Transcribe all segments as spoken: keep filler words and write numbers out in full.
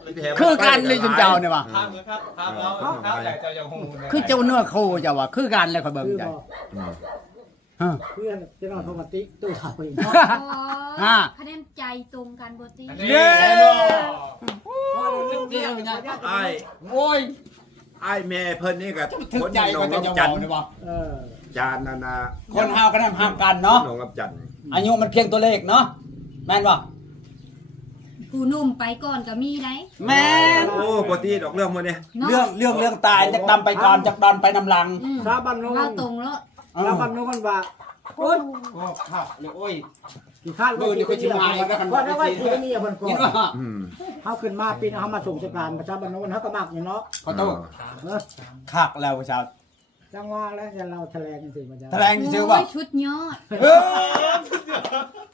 คือกันเลยจุนเจ้าเนี่ยว่ะครับครับครับแล้วครับแต่เจ้ายังหูนะคือเจ้าเนื้อโคเจ้าว่ะคือกันเลยคอยเบิ่งใจฮะเพื่อนจะนอนปกติตู้ถ่ายเองอ่าคะแนนใจตรงกันบ่ติเย้ไอ้โอ้ยไอ้แม่เพิ่นนี่กับถึงใจก็จะจะจัเว้าน เนี่ยว่ะเออจานนานาคนห้าวกันห้ามกันเนาะน้องกับจันอายุมันเพียงตัวเลขเนาะแม่นป่ะผู้หนุ่มไปก่อนก็มีได้แม่นโอ้ปกติดอกเรื่องมันเนี่ยเนาะเรื่องเรื่องเรื่องตายจากดำไปก่อนจากดอนไปนำหลังอืมสาบันโน้เรานตรงแล้วสาบันโน้นว่าโอ้ยโอ้ครับเลยโอ้ยกี่คาดว่าที่นี่ว่าได้ว่าที่นี่เพิ่นก่อเห็นนป่ะอืมเฮาขึ้นมาปีนเฮามาส่งสการประชาบันโน้นเฮาก็มักอยู่เนาะขอโทษเออคักแล้วชาวจังว่าแล้วจะเราแถลงกันสิมันจะแถลงชื่อว่าโยชุดยอดเฮ้ย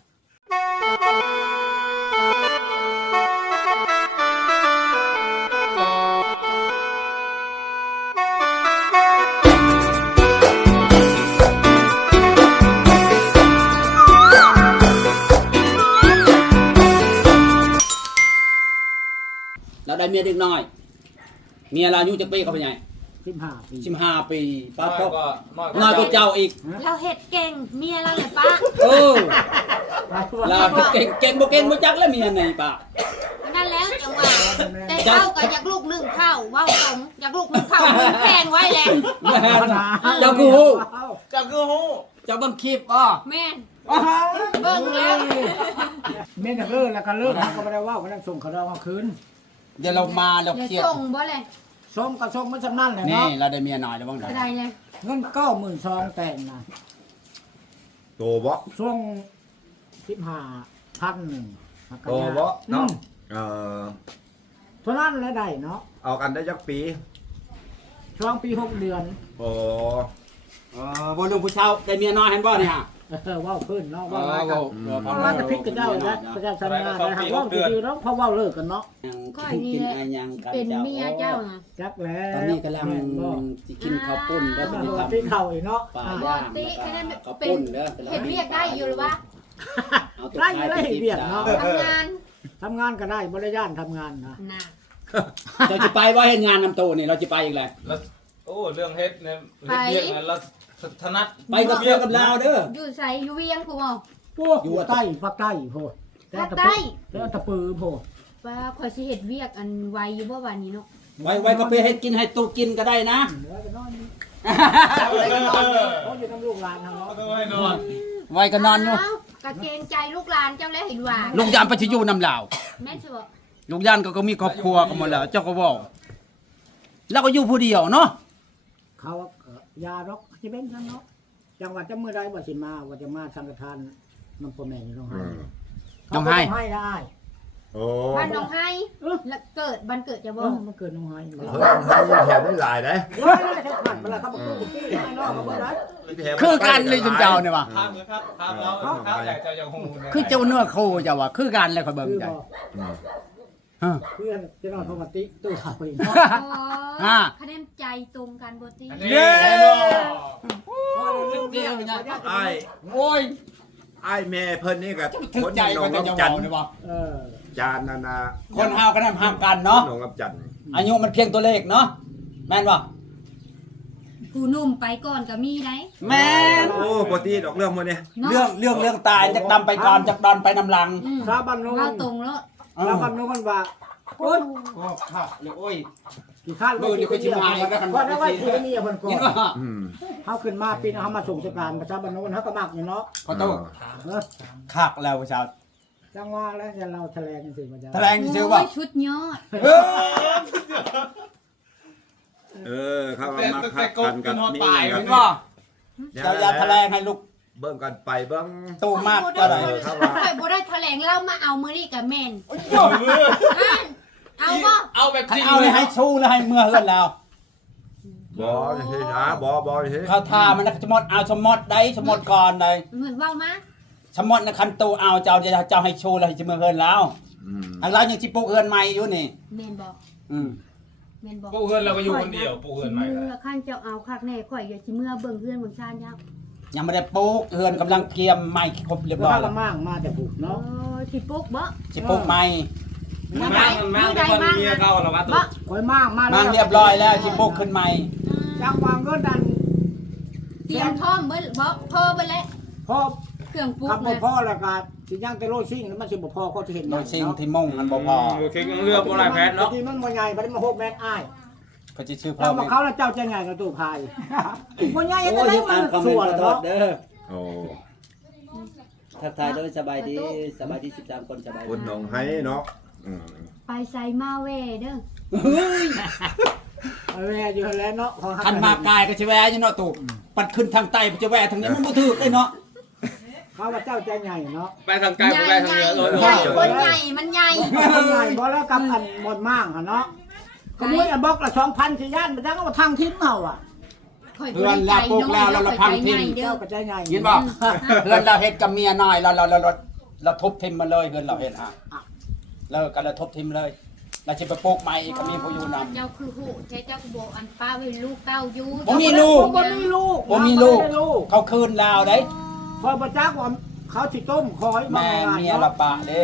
เราได้เมียเด็กน้อย เมียเราอายุจะปีเขาเป็นไงสิบห้าปีสิบห้าปีป้าน้อยก็ก็น้อยกว่าเจ้าอีกเราเฮ็ดเก่งเมียเราเลยป้าเออเราเก่งเก่งบ่เก่งบ่จักแล้วเมียไหนป้านั่นแล้วจังหวะแต่เจ้าก็อยากลูกนึ่งข้าวเว้าตรงอยากลูกนึ่งข้าวนึ่งแพงไว้แหละแม่นเจ้าคือฮู้จะคือหูเจ้าเบิ่งคลิปอ้อแม่นเบิ่งแล้วเม่นเลิกแล้วก็เลิกก็ไม่ได้ว่าก็นั่งส่งเขาเราเอาคืนเดี๋ยวเรามาเราเดี๋ยวเครียดส่งบ่เลยส่งก็ส่งมันจำนั่นแหละนี่เนาะเราได้เมียน้อยแล้วบ้างก็ได้ได้เลยเงินเก้าหมื่นสองแต่งนะโตบ่ส่งสิบห้าพันหนึ่งโตบ่เนาะเออเท่านั้นแหละได้เนาะเอากันได้จักปีช่วงปีหกเดือนโอ้เออบ่ลุงผู้เฒ่าได้เมียน้อยเห็นบ่นี่ฮะเออว่าขึ้นเนาะเอว่าอว่ากันเออเพราะว่าจะพิษกันเจ้าแล้วประชาชนงานนะฮะว่าคือเนาะเพราะว่าเลิกกันเนาะยังก้อยกินี่นแหละอะไรยังกันเป็นเจ้าเมียเจ้าน่ะจักแล้วตอนนี้กำลังแม่นบ่สิกินข้าวปุ้นแล้วมาสิดูทำที่เข่าอีกเนาะปลาอ่าย่างติคะแนนข้าวเป็นปุ้นเด้อเห็นเรียกได้อยู่หรือวะเอาตัวได้อยู่ได้เห็นเบียดเนาะทำงานทำงานก็ได้บริยานทำงานนะน่ะเราจะไปว่าเห็นงานนำโตนี่เราจะไปอีกแล้วแล้วโอ้เรื่องเฮ็ดเนี่ยเฮ็ดเรียกนะเราถนัดไปกับเพื่อนกับลาวเด้ออยู่ใส่อยู่เวียงกูบ่พวกอยู่ใต้ภาคใต้โพดภาคใต้แล้วตะปือโพดว่าข่อยสิเฮ็ดเวียกอันไวอยู่บ่วันนี้เนาะไว้ไว้ก็ไปให้กินให้ตูกินก็ได้นะเหลือก็นอนนี่เขาอยู่น้ำลูกหลานเขาเนาะต้องให้นอนไว้ก็นอนอยู่าวกะเกรงใจลูกหลานเจ้าแล้วเห็นว่าลุงยานไปสิอยู่นำลาวแม่นสิบ่ลุงยานก็ก็มีครอบครัวกันหมดแล้ว เจ้าก็บอกแล้วก็อยู่ผู้เดียวเนาะเขาก็ยาดอกที่เป็นนั่นเนาะจังหวัดจะเมื่อใดว่าสิมาว่าจะมาสังฆทานน้ำพ่อแม่อยู่ตรงไหนน้องให้ให้ได้โอ้บ้านน้องไห้แล้วเกิดวันเกิดจะเอบ่อมันเกิดน้องให้เพิ่นให้แถมได้หลายเด้เฮ้ยแค่ผ่านมาแล้วเขาบอกว่าที่ให้นอกเขาบอกได้คือกันเลยจุนเจ้าเนี่ยว่ะครับครับครับแล้วครับแต่เจ้ายังหูนะคือเจ้าเนื้อโคเจ้าว่ะคือกันเลยคอยเบิ่งคือใจบอกอืมฮะเพื่อนจะนอนปกติตู้ถ่ายเองอ๋อคะแนนใจตรงกันบ่ติเย้ไอ้โอ้ยไอ้แม่เพิ่นนี่กับถึงคนใจน้ก็องจะกับจะจันเว้าเนี่ยว่ะเออจานนานาคนห้าวกันห้ามกันเนาะน้องกับจันอายุมันเพียงตัวเลขเนาะแม่นป่ะผู้หนุ่มไปก่อนก็มีได้แม่นโอ้ปกติดอกเรื่องมันเนี่ยเนาะเรื่องเรื่องเรื่องตายจากดำไปก่อนจากดอนไปนำหลังอืมสาบันโน้นเราตรงแล้วสาบันโน้นว่าโอ้ยโอ้ครับเลยโอ้ยกี่คาดว่าที่นี่ว่าได้ว่าที่นี่เพิ่นก่อเห็นนป่ะอืมเฮาขึ้นมาปีนเฮามาส่งสการประชาบันโน้นเฮาก็มักอยู่เนาะขอโทษเออคักแล้วชาวจังว่าแล้วจะเราแถลงกันสิมันจะแถลงชื่อว่าโอ้ยชุดยอดเฮ้ยเออครับแต่มาแต่คักกบกันกักิบนฮอดนี่ปลายกัเห็นนป่ะเดี๋ยวเจ้าอย่าแถลงให้ลูกเบิ่งกันไปเบิ่งตู้มากก็ได้เออครับว่าข่อยบ่ได้แถลงเล่ามาเอามื้อนี้กับแม่นอ่านเอาบ่เอาแบบจริงเอาเลยให้ชูแล้วให้เมื่อเฮือนแล้วบ่เฮ้ยนะบ่บ่เฮ้ยเขาทามันนะสมมติเอาสมมติได้สมมติก่อนเลยเหมือนเว้ามาสมมตินะคันตูเอาเจ้าจะเจ้าให้ชูแล้วให้เมื่อเฮือนแล้วอืมอันเรายังสิปลูกเฮือนใหม่อยู่นี่แม่นบ่อืมแม่นบ่ปูเฮือนเราก็อยู่คนเดียวปูเฮือนใหม่เมื่อคันเจ้าเอาคักแน่ข่อยอย่าสิเมื่อเบิ่งเฮือนเบิ่งชานยาวยังไม่ได้ปลูกเฮือนกำลังเกียมใหม่ครบเรียบร้อยข้าแล้ละวมั่งมาแต่ผูกเอเนาะอสิปลุกบ่สิปลูกใหม่มันมากมันมากแต่คนเมียเก่าแล้ววะตุ๊กคอยมากมามันเรียบร้อยแล้วที่ปลูกขึ้นใหม่จังหวะเงินดันเตรียมท่อมเบิ่บ่พอไปแล้วพอเครื่องปรุงขับบ่นะพอแล้วก็สิย่างแต่โลซิ่งมันสิบ่พอเขาจะเห็นโดยสิ่งที่มุ่งมันบ่พอโอเคเรือโบราณแพทย์เนาะที่มันบ่ใหญ่บ่ได้มาโฮกแม่นอ้ายก็สิชื่อเจ้าเพิ่มมาเขาแล้วเจ้าจะไงกับตู้พายบ่ใหญ่ยังไงมันส่วนเนาะเด้อโอ้ทักทายด้วยสบายดีสบายดีสิบสามคนสบายดีคนหนองไห้เนาะอืมไปใส่มาเวเด้อเอาแม่อยู่แล้วเนาะของคันมากายก็สิแวอยู่เนาะตู่ปัดขึ้นทางใต้มันจะแวทางนี้มันบ่ถูกเลยเนาะเขาว่าเจ้าใจใหญ่เนาะไปทางไกลไปทางเหนือเลยใหญ่คนใหญ่มันใหญ่ใหญ่บ่แล้วกับอันหมดมั่งอะเนาะขโมยอันบอกละสองพันสิย่านมันจังเอาทางทิ้งเฮาอ่ะข่อยบ่ได้ใจน้อยแล้วข่อยใจใหญ่เด้อเจ้าก็ใจใหญ่ยินบ่เพื่อนเราเฮ็ดกับเมียน้อยเราเราเราเราทุบทิมมันเลยเพื่อนเราเฮ็ดอ่ะเลิกกันแล้วทุบทิมเลยเราสิไปปลูกใหม่อีกก็มีผู้อยู่นำเจ้าคือหูเจ้าเจ้าก็บอกอันป้าไว้ลูกเต้าอยู่บ่มีลูกบ่มีลูกบ่มีลูกเขาคืนลาวได้พอประจักษ์ว่าเขาสิต้มคอยมาแม่เมียละปะเด้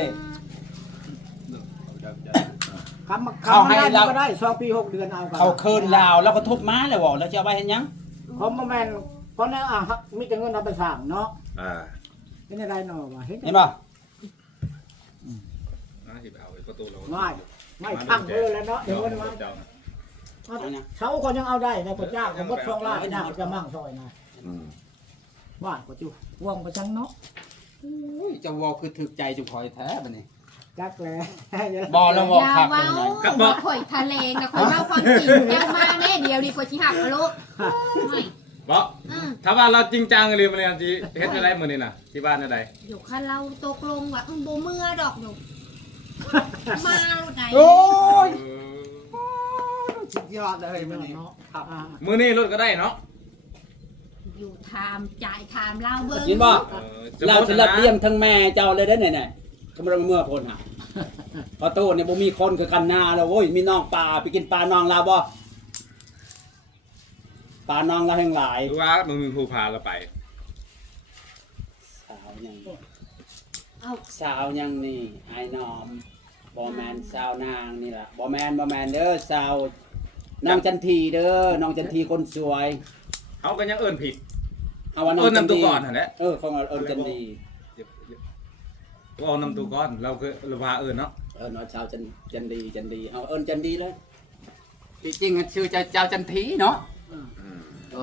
คำคำให้เราก็ได้สองปีหกเดือนเอากันเขาคืนลาวแล้วก็ทุบม้าเลยบ่แล้วจะเอาไว้เฮ็ดหยังเพราะแม่นเพราะนั่นอ่ะมีแต่เงินเอาไปสร้างเนาะอ่าเป็นอะไรเนาะว่าเฮ็ดเห็นบ่น่าสิไปเอาประตูเราไม่ไม่พังเลยแล้วเนาะเดี๋ยวเงินมาเช้าคนยังเอาได้นะพระเจ้าผมก็ช่องล่าให้หน้าจะมั่งซอยนะอืมว่าก็จูว่องไปจังเนาะอุ้ยเจะวอคือถึกใจจุคอยแท้บัดนี้จักแล้บ่แล้วบ่อย่าคักเป็เว้านไงบ่ข่อยทะเลนะข่อยเล่าความจริงเจ้ามาแน่เดียวดีกว่าสิหักอะลูกไม่บ่ถ้าว่าเราจริงจังเลยมันเลยจีเฮ็ดอะไรมื้อนี้น่ะที่บ้านอะไรอยู่คันเราตกลงว่าอึ้งบ่เมื่อดอกอยู่มาลูกไหนโอ้ยสุดยอดเลยบัดนี้เนาะครับมื้อนี้รถก็ได้เนาะอยู่ทามจ่ายทามเล่าเบิ่งยินบ่เออเราสลับเลี้ยงทั้งแม่เจ้าเลยได้ไหนๆกำลังเมื่อพ้นหาพอโตเนี่ยบ่มีคนคือกันนาแล้วโว้ยมีน้องปลาไปกินปลาน้องลาวบ่ปลาน้องลาวแห่งหลายดูว่ามึงมีผู้พาเราไปสาวยังเอาสาวยังนี่ไอ้น้อมบ่แมนสาวนางนี่ล่ะบ่แมนบ่แมนเด้อสาวนางจันทีเด้อน้องจันทีคนสวยเขาก็ยังเอิ้นผิดเอาว่าน้องเอิ้นจันนำตัวทีก่อนหั่นแหละเออของเอิ้นจันทีก็เอานำตัวก่อนเราคือเราพาเอิ้นเนาะเออน้องชาวจันจันดีจันดีเอาเอิ้นจันดีเลยจริงๆชื่อเจ้าเจ้าจันทีเนาะอืมอ๋อ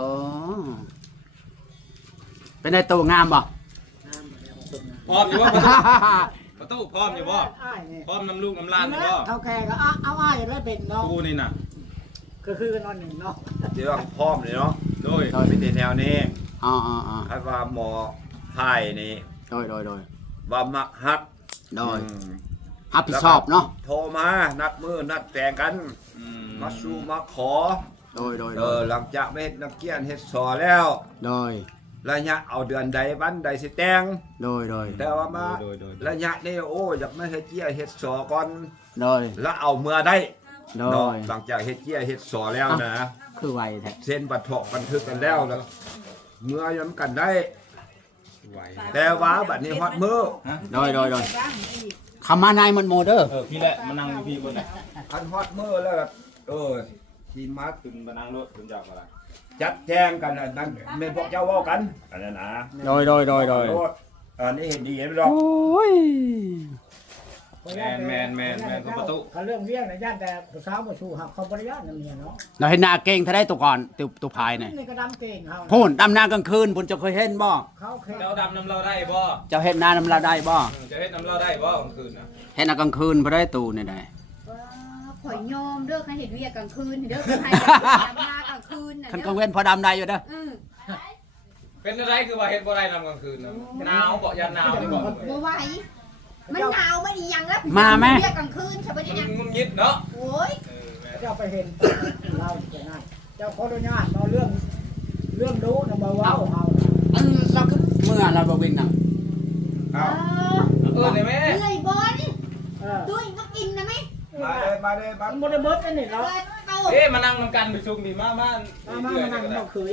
เป็นไงตัวงามบ่พร้อมอยู่บ่ประตูประตูพร้อมอยู่บ่อ้ายนี่พร้อมนำลูกนำหลานอยู่บ่เท่าแก่ก็เอาอ้ายได้เป็นเนาะกูนี่น่ะก็คือนอนหนึ่งเนาะเดี๋ยวพร้อมเลยเนาะโดยมีแต่แนวนี้อ๋ออ๋ออ๋อคาดว่าหมอไพ่นี่โดยโดยโดยว่ามักฮักโดยอืมรับผิดชอบเนาะโทรมานัดมือนัดแต่งกันอืมมาสู้มาขอโดยโดยเออหลังจากไม่เฮ็ดนักเกียนเฮ็ดสอแล้วโดยระยะเอาเดือนใดวันใดสิแต่งโดยโดยแต่ว่ามาโดยโดยโดยระยะนี้โอ้อยากไม่เฮ็ดเกียเฮ็ดสอก่อนโดยแล้วเอาเมื่อได้โดเนาะยหลังจากเฮ็ดเกียเฮ็ดสอแล้วนะคือไวแท้เซ็นบันทึกบันทึกกันแล้วแล้วเมื่อย้ำกันได้ไหวแต่ว่าบัดนี้ฮอดมือโดยโดยโดยคำมานายมันโมเดอร์เออพี่แหละมานั่งอยู่พี่บนไหนคันฮอดมือแล้วก็เออทีมาขึ้นมานั่งรถขึ้นจากอะไรจัดแจงกันอันนั้นแม่นพวกเจ้าเว้ากันอันนั้นนะโดยโดยโดยโดยอันนี้เห็นดีเห็นไหมดอกโอ้ยแมนแมนแมนแมนของประตูเขาเรื่องเลี้ยงในย่านแต่ผู้สาวมาสู่หักเขาบริยานนั่นเนี่ยเนาะเราเห็นหน้าเก่งถ้าได้ตัวก่อนตัวตัวพายเนี่ยนี่ก็ดำเก่งเขาพูนดำหน้ากลางคืนพูนจะเคยเห็นบ่เขาเคยเจ้าดำน้ำเราได้บ่เจ้าเห็นหน้าน้ำลาได้บ่จะเฮ็ดน้ำเราได้บ่กลางคืนน่ะเห็นหน้ากลางคืนพอได้ตูเนี่ยได้ข่อยยอมเด้อใครเห็นเวียกลางคืนเด้อใครดำหน้ากลางคืนน่ะคันเด้กลาองเว้นพอดำได้อยู่เด้อเออเป็นอะไรคือว่าเฮ็ดบ่ได้นำกลางคืนน่ะหนาวบ่ยันหนาวนี่บ่บ่ไหวมันหนาวมันอีหยังแล้วเวียกลางคืนใช่ป่ะมันเนี่ยงุนงิดเนาะโอ้ยเออแม่นเจ้าไปเห็นเราจะง่ายเจ้าขออนุญาตเราเรื่องเรื่องรู้นะมาว้าวเขาอันเราคือเมื่อเราบวินน่ะเออ้าวอเออนี่แม่เหนื่อยบอลเออตุ้ยมากินนะไหมมาเลยมาเลยมามันบริเบิร์ตกันนี่เอเนาะอเต้าเอ๊ะมานั่งนำกันประชุมดีมามามามามานั่งเราเคย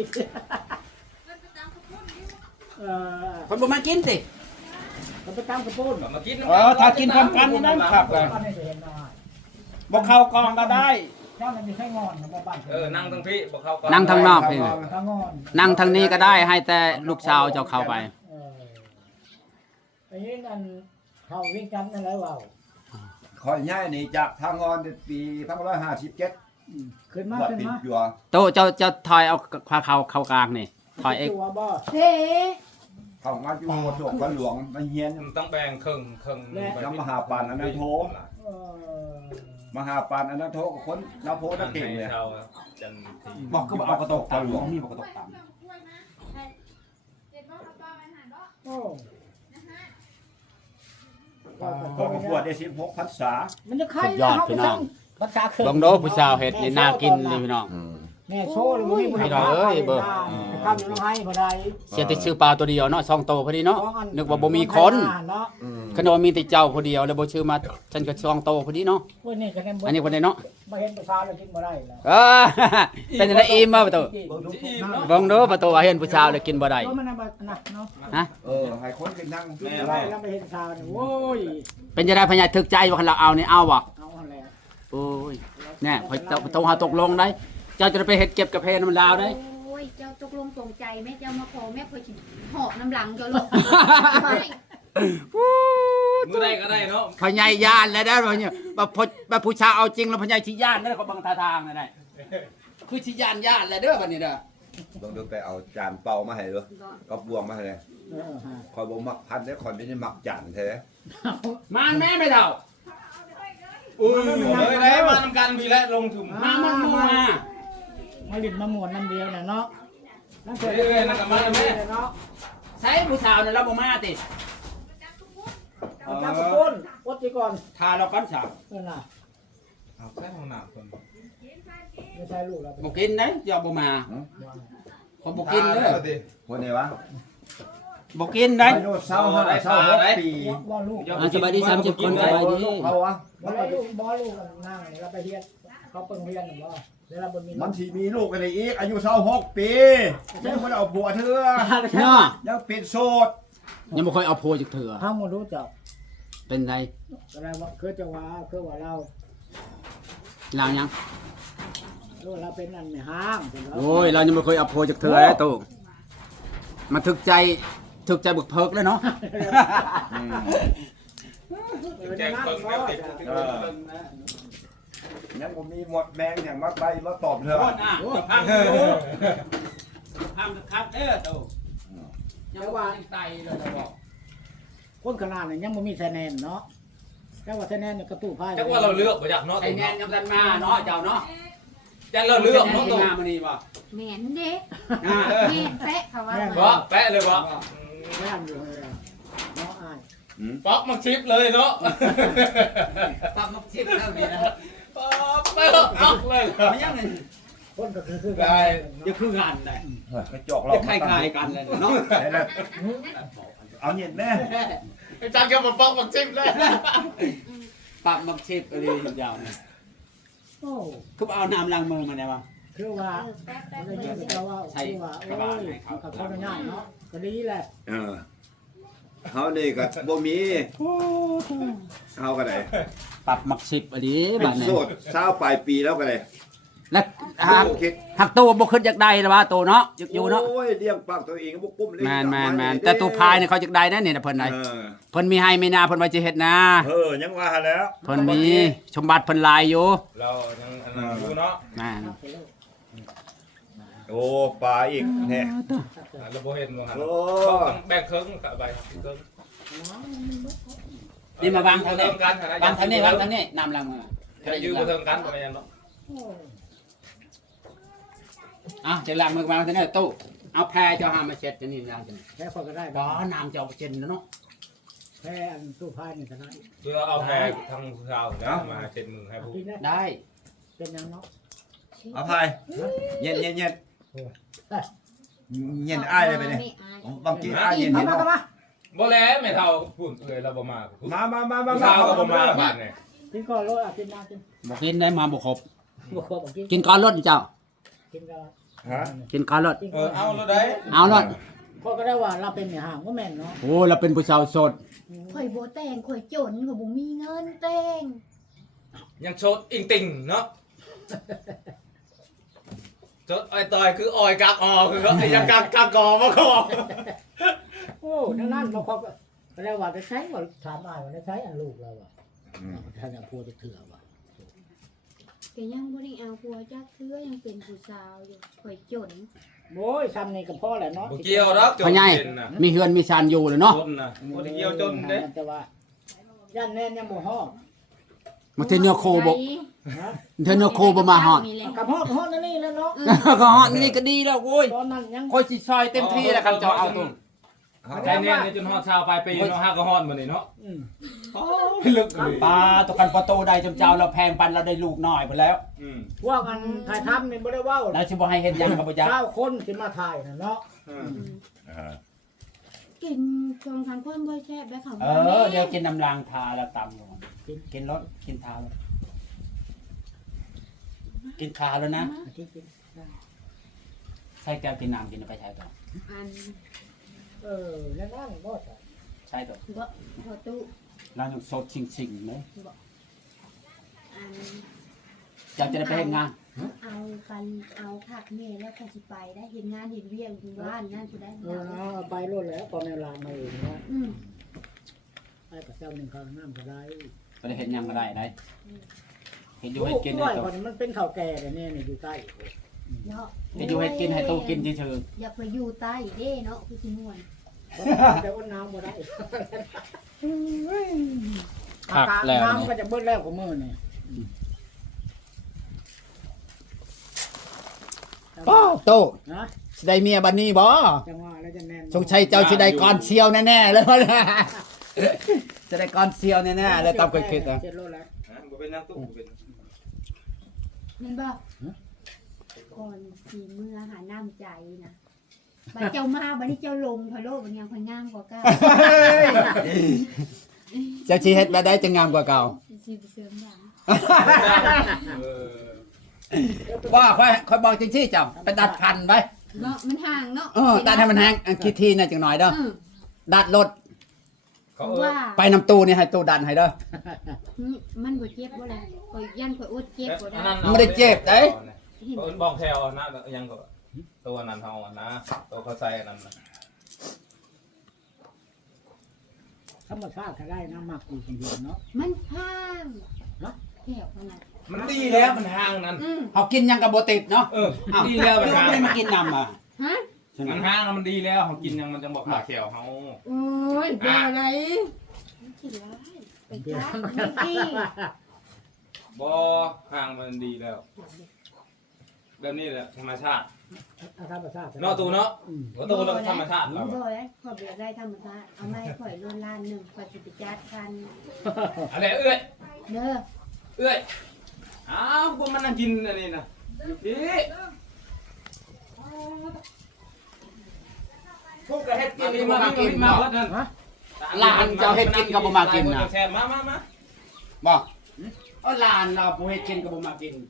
เออคนบ่มากินสิเราไปตามกระปุ้นมากินเออถ้ากินพร้อมกันนี่นะ ครับตอนนี้จะเห็นหน่อยบ่เข้ากองก็ได้เจ้ามันมีแค่งอนนะบ่บ้านเออนั่งทั้งพี่บ่เข้าก่อนนั่งทางนอกพี่ถ้างอนนั่งทางนี้ก็ได้ให้แต่ลูกชาวเจ้าเข้าไปเอออันนี้นั่นเขาวิ่งกันนั่นแหละว่าวคอยย้ายหนี่จากทางงอนปีสองพันห้าร้อยห้าสิบเจ็ดขึ้นมาบัดขึ้นติดมาอยู่โตเจ้าเจ้าถอยเอาควาเข้าเข้ากลางนี่ถอยเอกตัวบ่เฮ้เข้ามาอยู่โศกกันหลวงมาเฮียนมันต้องแบ่งครึ่งครึ่งน้ำมหาปานอนันโทเออมหาปานอนันโทกับคนนาโพนักเก่งเลยชาวจันทีบอกก็บอกเอากระตกตามหลวงมีบอกกระตกตามโอ้ก็บวชได้สิบหกพรรษามันจะใครสุดยอดพี่น้องภาษาเขื่อนเบิ่งโดผู้สาวเฮ็ดนี่น่ากินนี่พี่น้องแม่โซ่เลยบ่มีผู้ใดพี่น้องเอ้ยเบิ่งข้ามอยู่น้องให้บ่ได้เสียแต่ชื่อปลาตัวเดียวเนาะสองโตวพอดีเนาะนึกว่าบ่มีคนเนาะขนมมีแต่เจ้าผู้เดียวแล้วบ่ชื่อมาฉันก็สองโตวพอดีเนาะพวกนี้คะแนนบ่อันนี้คนใดเนาะบ่เห็นประชาแล้วกินบ่ได้แล้วเออเป็นจังได๋อิ่มบ่ประตูเบิ่งทุกๆนะเบิ่งดูประตูว่าเห็นผู้สาวแล้วกินบ่ได้เพราะมันน่ะบ่นะเนาะฮะเออให้คนกินนั่งกินบ่ได้แล้วไปเห็นชาวนี่โอ้ยเป็นจังได๋พญาถึกใจว่าคันเราเอานี่เอาบ่เอาหั่นแหละโอ้ยแน่พอประตูหาตกลงได้เจ้าจะไปเฮ็ดเก็บกับเพนมันลาวได้โอ้ยเจ้าตกลงตรงใจแม่เจ้ามาขอแม่เคยสิหอบน้ำหลังเจ้าลูกมื้อใดก็ได้เนาะพญายย่านแล้วได้บ่เนี่ยบ่พบ่ผู้ชายเอาจริงแล้วพญายสิย่านนั่นเขาบังท่าทางนั่นน่ะคือสิย่านย่านแล้วเด้อบัดนี้เด้อเบิ่งดูไปเอาจานเปล่ามาให้เด้อกับบวงมาให้เลยเออฮะคอยบ่มักพันได้คอยไม่ได้มักจานแท้มาแม่ไม่เท่าอุ้ยเลยได้มานำกันพี่และลงถุงมามันมัวมาลิ้นมาหมวนน้ำเดียวน่ะเนาะนั่นเอ้ยนั่นก็มาแล้วแม่เนาะใส่ผู้สาวนั่นเราบ่มาติเอาจับตะก้นกดสิก่อนทาเราก่อนสาวนั่นน่ะเอาใส่ห้องน้ำคนไม่ใช่ลูกเราบ่กินเด้อย่าบ่มาคนบ่กินเด้อคนไหนวะบ่กินเด้อายุเศร้าห้าเศร้าหกปีบ่ลูกอ่าสบายดีสามสิบคนสบายดีเขาวะบ่ลูกบ่ลูกนั่งเราไปเรียนเขาเพิ่งเรียนน่ะบ่เดี๋ยวเราบ่มีมันสิมีลูกอะไรอีกอายุเศร้าหกปียังบ่ได้เอาผัวเถื่อเนาะยังเป็นโสดยังบ่ค่อยเอาโพจักเถื่อเฮาบ่รู้จักเป็นไรอะไรว่าคือจะว่าคือว่าเราลาวยังคือว่าเราเป็นอันในห้างเป็นเราโอ้ยเรายังไม่เคยเอาโพจากเธอแล้วตู่มาถึกใจถึกใจบึกเพิกเลยเนาะแจ้งเบิ่งแล้วติดเออยังบ่มีหมดแมงอย่างมาใบมาตอบเธอโคตรอ่ะพังพังครับเด้อตู่ยังว่าไตเลยเราบอกคนขนาดนี้ยังบ่มีคะแนนเนาะแต่ว่าคะแนนเนี่ยกระตู้ไพ่จักว่าเราเลือกบ่อยากเนาะไอ้แนนกำลังมาเนาะเจ้าเนาะจักเราเลือกเนาะตัตัว วงามมันนี่บ่แม่นเด้อ่าแม่นแปะเขาว่าบ่แปะเลยบ่แม่นอยู่เลยเนาะอ้ายป๊อกมาชิปเลยเนาะปั๊มนกชิบแล้วนี่นะป๊อกไปเถอะเอาเลยเหรอไม่ยังไงคนก็คือคือได้จะคืองานได้กระจอกเราจะคล้ายๆกันเลยเนาะได้แล้วเอาเย็นแน่ไอ้จันก็มาป๊อกมาชิปเลยปั๊มนกชิบอะไรยาวเนี่ยโอ้คือเอาน้ำล้างมือมาได้ป่ะคือว่าเออแปะแปะได้ยินแต่ว่าคือว่าโอ้ยมันก็คนง่ายเนาะก็ดีแหละเออเฮานี่ก็บ่มีเฮาก็ได้ปรับมักชิบอะไรเป็บ้านนนี้โสดเศร้าปลายปีแล้วก็ได้แล้วหักคิดหักตัวบ่ขึ้นจากใดแล้วว่าตัวเนาะอยู่อยู่เนาะโอ้ยเลี้ยงปากตัวเองก็บ่กุ้มเลยแมนแมนแมนแต่ตัวพายเนี่ยเขาจากใดนั่นนี่นะเพิ่นไหนเออเพิ่นมีให้มีนาเพิ่นว่าจะเฮ็ดนาเออยังว่าหาแล้วเพิ่นมีสมบัติเพิ่นหลายอยู่เรายังอันนั้นอยู่เนาะแม่นโอ้ปลาอีกแน่เราบ่เห็นบ่หันโอ้แบ่งครึ่งกับใบครึ่งนี่มาวางทางนี้กันวางทางนี้วางทางนี้นำลังมือจะยืมมาเทิงกันบ่แม่นเนาะอ้าวจะล้างมือวางทางนี้ตู้เอาแพรเจ้าหามาเช็ดจะนี่ล้างจังแค่คนก็ได้บ่น้ำเจ้าเช็ดเนาะแค่อันตู้ไพ่นี่ก็ได้คือเอาแพรทางผู้ชาวแล้วมาเช็ดมือให้ผู้กินได้ได้เป็นยังเนาะอภัยเย็นเย็นเย็นเย็นอ้ายเลยไปเนี่ยไม่อายบางทีอ้ายเย็นเอาเย็นมาเอามาบ่แล้วแม่เฒ่าพูดเอ้ยเราบ่มามามามามาผู้ชาวก็บ่มาบ้านนี่กินก่อนรถอ่ะกินน้ำกินบ่กินได้มาบ่ครบบ่ครบกินกินก้อนรถเจ้ากินก่อนฮะกินก้อนรถกินเอก่ออน เอาแล้วได้เอารถพ่อก็ได้ว่าเราเป็นในห้างก็แม่นเนาะโอ้เราเป็นผู้สาวโสดข่อยบ่แต่งข่อยจนข่อยบ่มีเงินแต่งยังโชดอิงติ่งเนาะโชดอ้อยต่อยคืออ้อยกากออคือไอ้ยังกากกากอมาก่อนโอ้นั่นนั่นเราเขาก็แล้วว่าจะใช้ว่าถามอ้ายว่าจะใช้อันลูกเราอ่ะอืมท่านจะพูดจะเถื่อว่ะแต่ยังบ่ได้เอาผัวจักเทื่อยังเป็นผู้สาวอยู่ข่อยจนโอ้ยซ้ำนี่ก็พอแหละเนาะบ่เกี่ยวดอกจนพ่อใหญ่เป็นน่ะมีเฮือนมีชานอยู่เลยเนาะจนน่ะบ่ได้เกี่ยวจนเด้แต่ว่าย่านแน่นยังบ่ฮอดมันเทเนื้อโคบ่นะเทเนื้อโคบ่มาฮอดกับฮอดฮอดนั่นนี่แล้วเนาะก็ฮอดนี่ก็ดีแล้วโว้ยตอนนั้นยังค่อยสิซอยเต็มที่แล้วกันเจ้าเอาตุ้มใจเนี่ยจนฮอดชาวปลายปีเนาะห้าก็ฮอดมื้อนี้เนาะอืมลึกเลยปลาตวกันประตูใดจำเจ้าเราแพงปันเราได้ลูกน้อยไปแล้วอืมพวกอันถ่ายทำนี่บ่ได้เว้าแล้วสิบ่ให้เฮ็ดหยังกับบ่จักเก้าคนสิมาถ่ายน่ะเนาะอืมเออกินชมคันคนบ่แซ่บได้เขาเออเดี๋ยวกินน้ำรางทาแล้วตำลงกินกินรสกินทาแล้วกินทาแล้วนะที่จริงใช่แก้วกินน้ำกินไปใช้ต่ออันเออแล้วนั่นบ่ใช่ใช่ต่อบ่พอตู้เรายังสดชิงๆไหมอันเจ้าจะได้ไปเฮ็ดงานเอากันเอาผักแม่แล้วก็สิไปได้เห็นงานเห็นเวียงอยู่บ้านนั่นสิได้เออเอาไปโลดแล้วตอนในลานมาเองเนาะอืมไอ้กับเจ้าหนึ่งข้าวน้ำก็ได้ไปได้เฮ็ดหยังก็ได้ได้เฮ็ดอยู่โอ้เฮ็ดกินด้ให้วยตัวก่อนมันเป็นข้าวแก่แต่เนี่ยนี่อยู่ใต้เนาะเฮ็ดอยู่เฮ็ดกินให้ตู้กินเฉยอยากไปอยู่ใต้เด้เนาะคือสิม่วนแต่ว่าน้ำบ่ได้ๆคักแล้วน้ำก็จะเบิดแล้วของมือนี่โอ้โตนะสิได้เมียบัดนี้บ่จังหวะแล้วจะแน่นสงสัยเจ้าสิได้ก่อนเชียวแน่ๆเลยจะได้ก่อนเชียวแน่ๆเลยตามเคยคิดอ่ะเจ็ดโลแล้วฮะบ่เป็นหยังตุ๊บ่เป็นเห็นบ่ก่อนสิเมื่อหาน้ำใจนะบัดเจ้ามาบัดนี้เจ้าลงพะโลบัดยังพงามกว่าเก่าเจ้าชีเฮ็ดมาได้จะงามกว่าเก่าสิไปเสริมหยังเออว่าค่อยค่อยบอกจริงๆเจ้าไปดัดพันไปเนาะมันห่างเนาะเออดัดให้มันแห้งอันคิดทีน่ะจังหน่อยเด้ออืมดัดรถเขาเออว่าไปนำตู้นี่ให้ตู้ดันให้เด้ออืมมันบ่เจ็บบ่ล่ะข่อยยันข่อยอดเจ็บบ่ได้มันไม่ได้เจ็บเด้เห็นเอิ้นบอกแถวนะยังก็ตัวนั้นเฮาอะนะตัวเขาใส่อันนั้นน่ะธรรมชาติก็ได้น้ำหมักอยู่คนเดียวเนาะมันห่างฮะแถวขนาดมันดีแล้วมันห่างนั้นอืมเฮากินหยังก็บ่ติดเนาะเอออ้าวดีแล้วมันเราห่างไม่ได้มากินน้ำอ่ะฮะใช่ไหมมันห่างแล้วมันดีแล้วเขากินยังมันจังบอกขาแขวเฮาโอ้ยเดี๋ยวอะไรคิดร้ายไปจ้าไม่ดีบ่ห่างมันดีแล้วแบบนี้แหละธรรมชาติธรรมชาติเนาะตูเนาะอืมก็ตูเราธรรมชาติบ่เราได้ขอเบียร์ได้ธรรมชาติเอาไม้ข่อยล้วนล้านหนึ่งข่อยสิไปจัดคันอะไรเอ้ยเด้อเอ้ยอ้าวพวกมันนั่งกินอันนี้นะพี่พวกก็เฮ็ดกิกินนก็บ่มามากิกินนมาเนาะเบิดนั่นหลานเจ้าเฮ็ดกินก็บ่มากินน่ะแซ่บมามามาบ่เออหลานเราบ่เฮ็ดกินก็บ่มากิน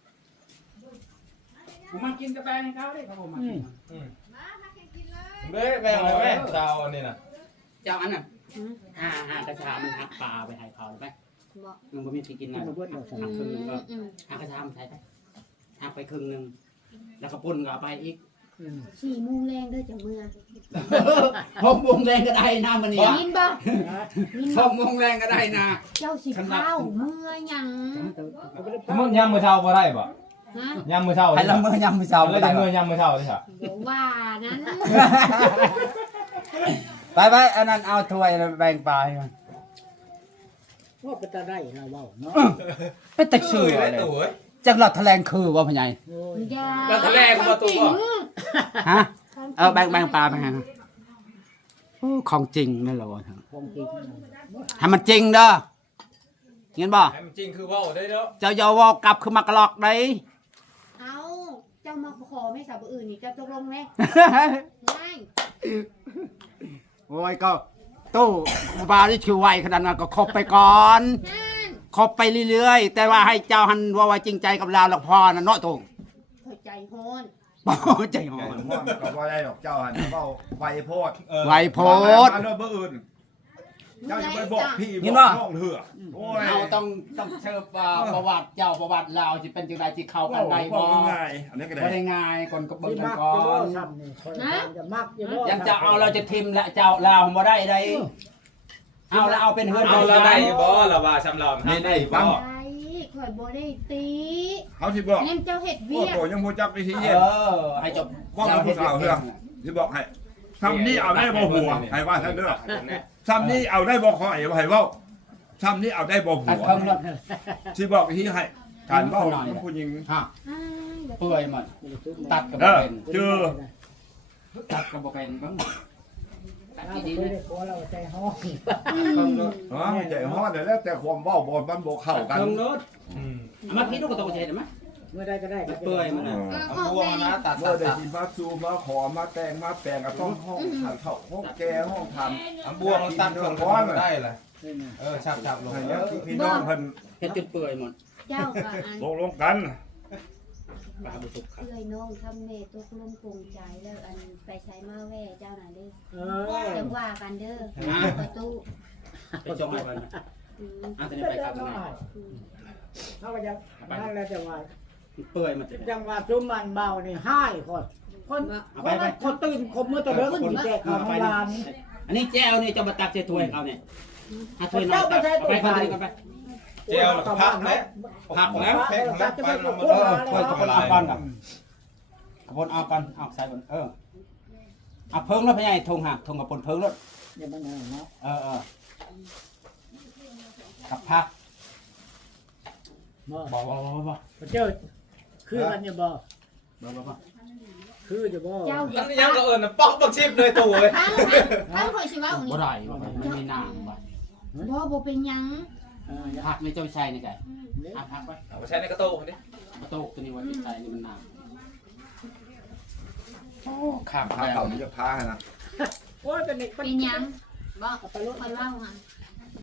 บ่มากินกาแฟให้เขาได้เขาบ่มากินอืมเบ้แบ่งเลยแม่เจ้าอันนี้น่ะเจ้าอันนั้นอ่าอ่ากระชามันหักปลาไปให้เขาได้ไหมบ่มันบ่มีที่กินกินะนมาเบิดแล้วอืหักครึ่งหนึงก็มอืมหักกระชามันใส่ไปหักไปครึ่งหนึงแล้วก็ปุ่นก็เอาไปอีกอืมสี่โมงแรงเด้อจังเมื่อหกโมงแรงก็ได้นะมันนี่ยินบ่ยินหบ่กโมงแรงก็ได้นะเจ้าสิเข้าเมื่อหยังสมมุติยามมื้อเช้าบ่ได้บ่ฮะยามมื้อเช้าให้ละเมอยามมื้อเช้าแล้ก็วได้จะมื้อยามมื้อเช้าได้ค่ะบ่ว่านั้นไปไปอันนั้นเอาถ้วยแบ่งปลาให้มันว่าเป็นตาได้เราเว้าเนาะเป็นตะเชื่อได้เลยตู่เอ้ยจักหลอดแถลงคือว่าพ่อใหญ่โอ้ยอย่าแล้วทะเลก็บ่ตัวบ่ฮะเออแบ่งแบ่งปลาไปให้นะโอ้ของจริงนั่นเหรอวะของจริงให้มันจริงเด้อเห็นบ่ให้มันจริงคือเว้าได้เด้อเจ้าอย่าเว้ากลับคือมากระลอกได้เอาเจ้ามาขอไม่สาวบ่อื่นนี่เจ้าตกลงแน่ง่ายโอ้ยก็ตู้บาที่ชื่อไวขนาดนั้นก็คบไปก่อนนั่นคบไปเรื่อยๆ แต่ว่าให้เจ้าหันว่าว่าจริงใจกับเราหลักพอนะเนาะตู้เข้าใจโฮนบ่ใจหอแก่นหม้อนก็บ่ได้ดอกเจ้าหันเว้าไวโพดไวโพดมาเรื่องบ่อื่นเจ้าจะไปบอกพี่บอกน้องเถอะโอ้ยเราต้องต้องเชิญว่าประวัติเจ้าประวัติเราจะเป็นจังไดที่เข้ากันได้บบ่อกง่ายอันนี้ก็ได้บ่ได้ง่ายคนก็เบิ่งที่กันมักก่อจะบ่นซ้ำนี่คอยตามจะมักจะบ่ยังจะเอาเราจะทิมและเจ้าเราบ่ได้ใดเอาแล้วเอาเป็นเฮือนเอาละได้บ่ละว่าสำเรานี่ได้บ่ฟังไอ้ข่อยบ่ได้ตีเขาสิบอกนั่นเจ้าเฮ็ดโอ้เวียกโหยังโมจักวิธีเอเย็นอให้จบว่าเราผู้สาวเรื่องที่บอกให้ซ้ำนี้เอาได้บ่หัวให้ว่าท่านเด้อซ้ำนี้เอาได้บ่คอยให้เว้าซ้ำนี้เอาได้บ่หัตัดวเครื่องรถที่บอกวิธีให้การเว้าผู้หญิงฮะอ้ายแบบเปื่อยหมดตัดก็เอบ่อเป็นเจอตัดก็บ่เป็นเบิ่งตัดเราดีเคๆยนะได้ขอเราใจห้องเครื่องรถอ๋อใจฮอดแล้วแต่ความเว้าบ่มันบ่เข้าเคกันรื่องรถอืมเอามาพิดลูกกระตกเฉยได้มั้ยเมื่อใดก็ได้ก็เปื่อยมันน่ะเอาบวงนะตัดเมื่ตัอดได้ตัดกินมาซูมาขอมาแต่งมาแปลงก็ต้องห้องทานเท่าห้องแก่ห้องทานเอาบวงตัดเครื่องก้อนได้ล่ะเออชับๆลงให้แล้ยัวงพี่น้องเพิ่นเฮ็ดจนเปื่อยหมดเจ้าก็อันตกลงกันปลาบ่สุกครับเอ้ยน้องทำแม่ตกลงปรงใจแล้วอันไปใช้มาแว่เจ้าน่ะเด้อเออจังว่ากันเด้อประตูไปจงให้เพิ่นอืมเอาตัวนี้ไปครับเขาก็จะนั่นแล้วแต่ว่าเปื่อยมันจะจังหวะจุมมันเบานี่ให้คนคนคนคนตื่นคมเมื่อตะเลิกคนแจกของร้านอันนี้แจ้วนี่จะมาตักใส่ถ้วยเขาเนี่ยถ้าถ้วยน้อยตักเอาไปคนนี้กันไปเจียวแล้วก็พักแล้วผักแล้วแพ็คแล้วไปลงมาเออถ้วยกระพนเอาก่อนกับกระพนเอาก่อนเอาใส่บนเออเอาเพิ่งแล้วพี่ใหญ่ทงหักทงกระพนเพิ่งแล้วอย่ามันเนาะเออเออกับผักบ่บ่บ่บ่บ่เจ้าคือกันอย่าบ่บ่บ่บ่คือจะบ่เจ้าออัย่านนี้ยังก็เอิญนะปอกบักชิบเลยตู่เว้ยตั้งข่อยสิเว้าบ่นี่ได้บ่มันมีน้ำบ่บ่บ่เป็นหยังเออผักนี่เจ้าใส่นี่ไงเอาผักไปเอาไปใช้ในกระโต้คนนี้กระโตกตัวนี้ไว้ใส่นี่มันน้ำโอ้ข้ามพาไปเขานี่จะพาให้นะโอ้ยเป็นเด็กเป็นหยังบ่ข่อยเว้าหั่น